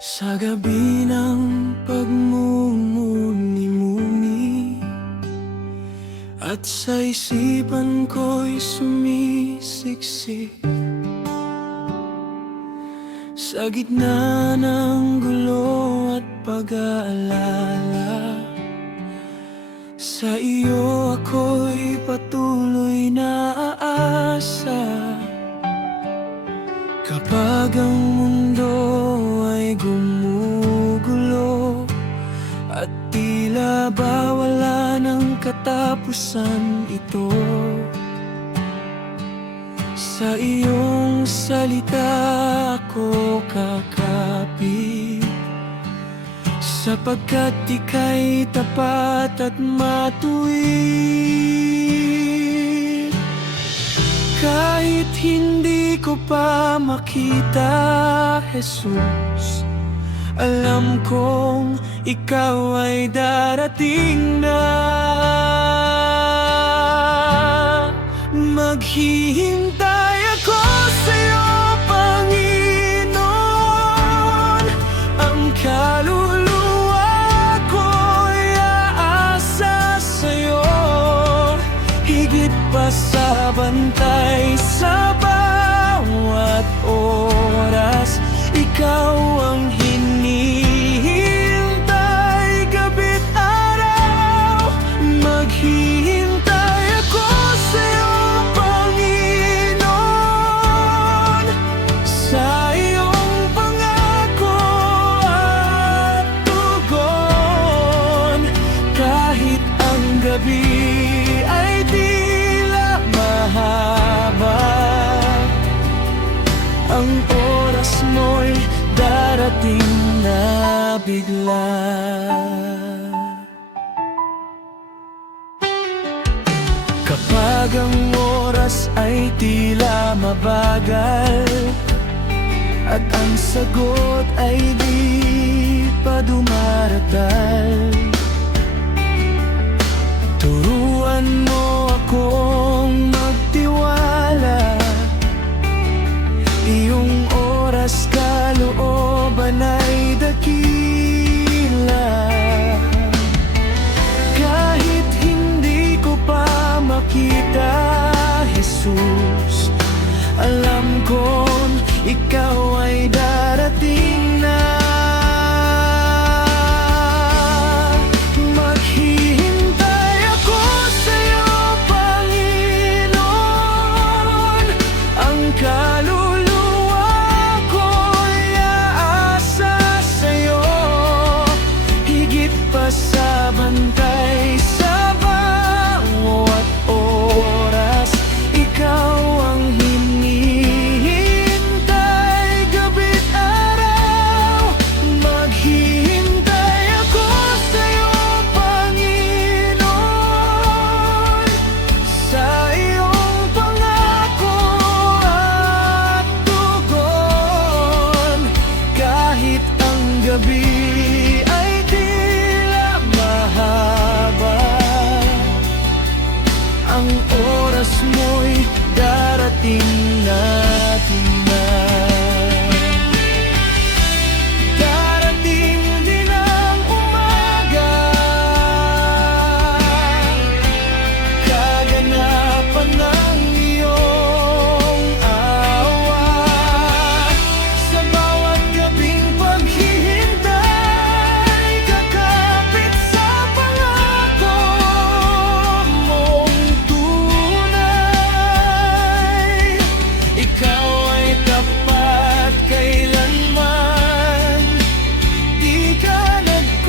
Sa gabi ng pagmumuni-muni at sa isipan ko'y sumisiksik, sa gitna ng gulo at pag-aalala, sa iyo ako'y patuloy na aasa. Kapag ang mundo ay gumugulo at tila ba wala ng katapusan ito, sa iyong salita ako kakapit, sapagkat ika'y tapat at matuwid. Kahit hindi ko pa makita, Jesus, alam kong ikaw ay darating na. Maghihintay ako sa'yo, Panginoon. Ang kaluluwa ko'y aasa sa'yo, higit pa sa bantay sa bawat oras. Ikaw ang hinihintay, gabi't araw. Maghihintay ako sa'yo, Panginoon, sa iyong pangako at tugon. Kahit ang gabi ay tila mahaba, ang oras mo'y darating na bigla. Kapag ang oras ay tila mabagal at ang sagot ay di pa dumaratal, turuan mo akong magtiwala. Iyong oras kalooban ay dakila. Kahit hindi ko pa makita, Jesus, alam kong ikaw ay darating na. Maghihintay ako sa'yo, Panginoon. Ang kaluluwa ko'y aasa sa'yo, higit pa sa bantay sa bawat oras. Ikaw ang hinihintay, gabi't araw. Maghihintay ako sa'yo, Panginoon, sa iyong pangako at tugon. Kahit ang gabi ay tila mahaba, ang oras mo'y darating natin na. Darating din ang umaga, kaganapan ng iyong awa. Sa bawat gabing paghihintay, kakapit sa pangako mong tunay. Ikaw ay tapat kailanman, di ka nagkukulang.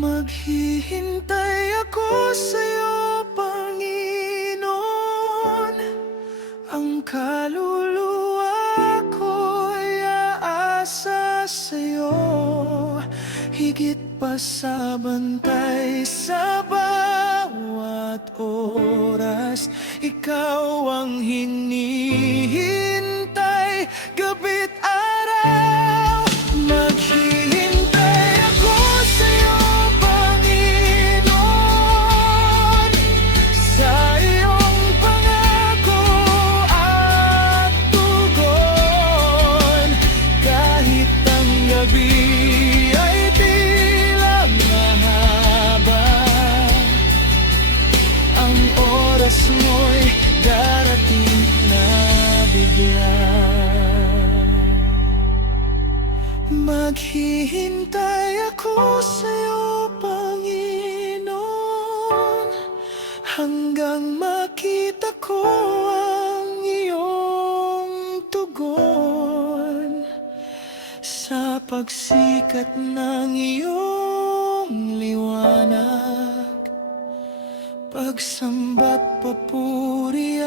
Maghihintay ako sa'yo, Panginoon. Ang kaluluwa ko'y aasa sa'yo, higit pa sa bantay sa bawat oras. Ikaw ang hinihintay, gabi't araw. Maghihintay ako sa'yo, Panginoon, sa iyong Maghihintay ako sa'yo, Panginoon, hanggang makita ko ang iyong tugon. Sa pagsikat ng iyong liwanag, pagsamba't papuri